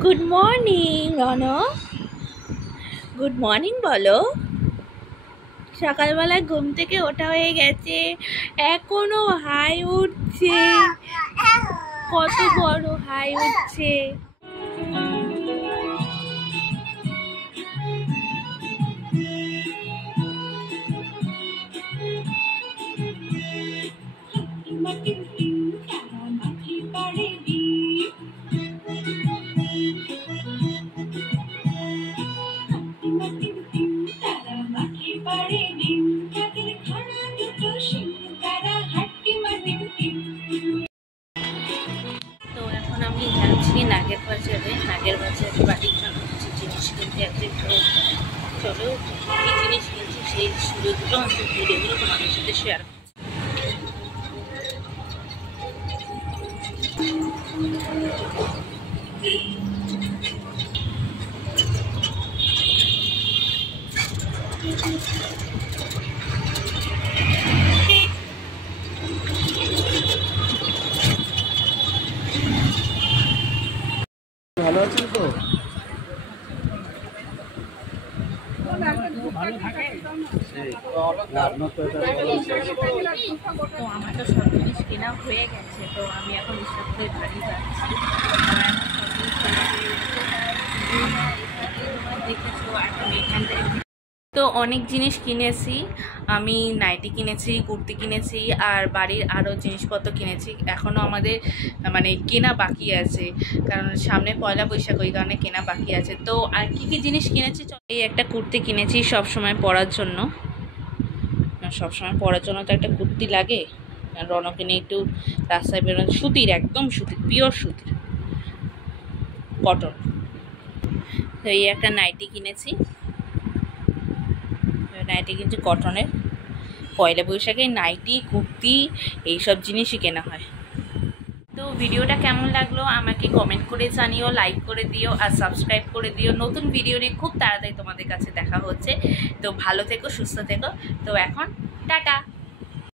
Good morning Rono, good morning বলো। সকালবেলায় ঘুম থেকে ওঠা হয়ে গেছে, এখনো হাই উঠছে, কত বড় হাই উঠছে। তো এখন আমি যাচ্ছি নাগের বাজারে। নাগের বাজারে বাড়ির জন্য কিছু জিনিস কিনতে আছে। তো চলো কী জিনিস কিনছি সেই সুযোগগুলো ভিডিওগুলো তোমাদের সাথে শেয়ার করছি। ভালো আছেন তো? তো আমার তো সব জিনিস কেনা হয়ে গেছে, তো আমি এখন স্টপ করে বাড়ি যাচ্ছি। তো অনেক জিনিস কিনেছি আমি, নাইটি কিনেছি, কুর্তি কিনেছি, আর বাড়ির আরও জিনিসপত্র কিনেছি। এখনও আমাদের মানে কেনা বাকি আছে, কারণ সামনে পয়লা বৈশাখ, ওই কারণে কেনা বাকি আছে। তো আর কী কী জিনিস কিনেছি, এই একটা কুর্তি কিনেছি সব সময় পরার জন্য। সবসময় পরার জন্য তো একটা কুর্তি লাগে। রনকে নিয়ে একটু রাস্তায় বেরোনো, সুতির, একদম সুতির, পিওর সুতির, কটন। তো এই একটা নাইটি কিনেছি, নাইটি কিনছি কটনের। পয়লা বৈশাখে নাইটি, কুর্তি, এইসব জিনিসই কেনা হয়। তো ভিডিওটা কেমন লাগলো আমাকে কমেন্ট করে জানিও, লাইক করে দিও আর সাবস্ক্রাইব করে দিও। নতুন ভিডিও নিয়ে খুব তাড়াতাড়ি তোমাদের কাছে দেখা হচ্ছে। তো ভালো থেকো, সুস্থ থেকো। তো এখন টাটা।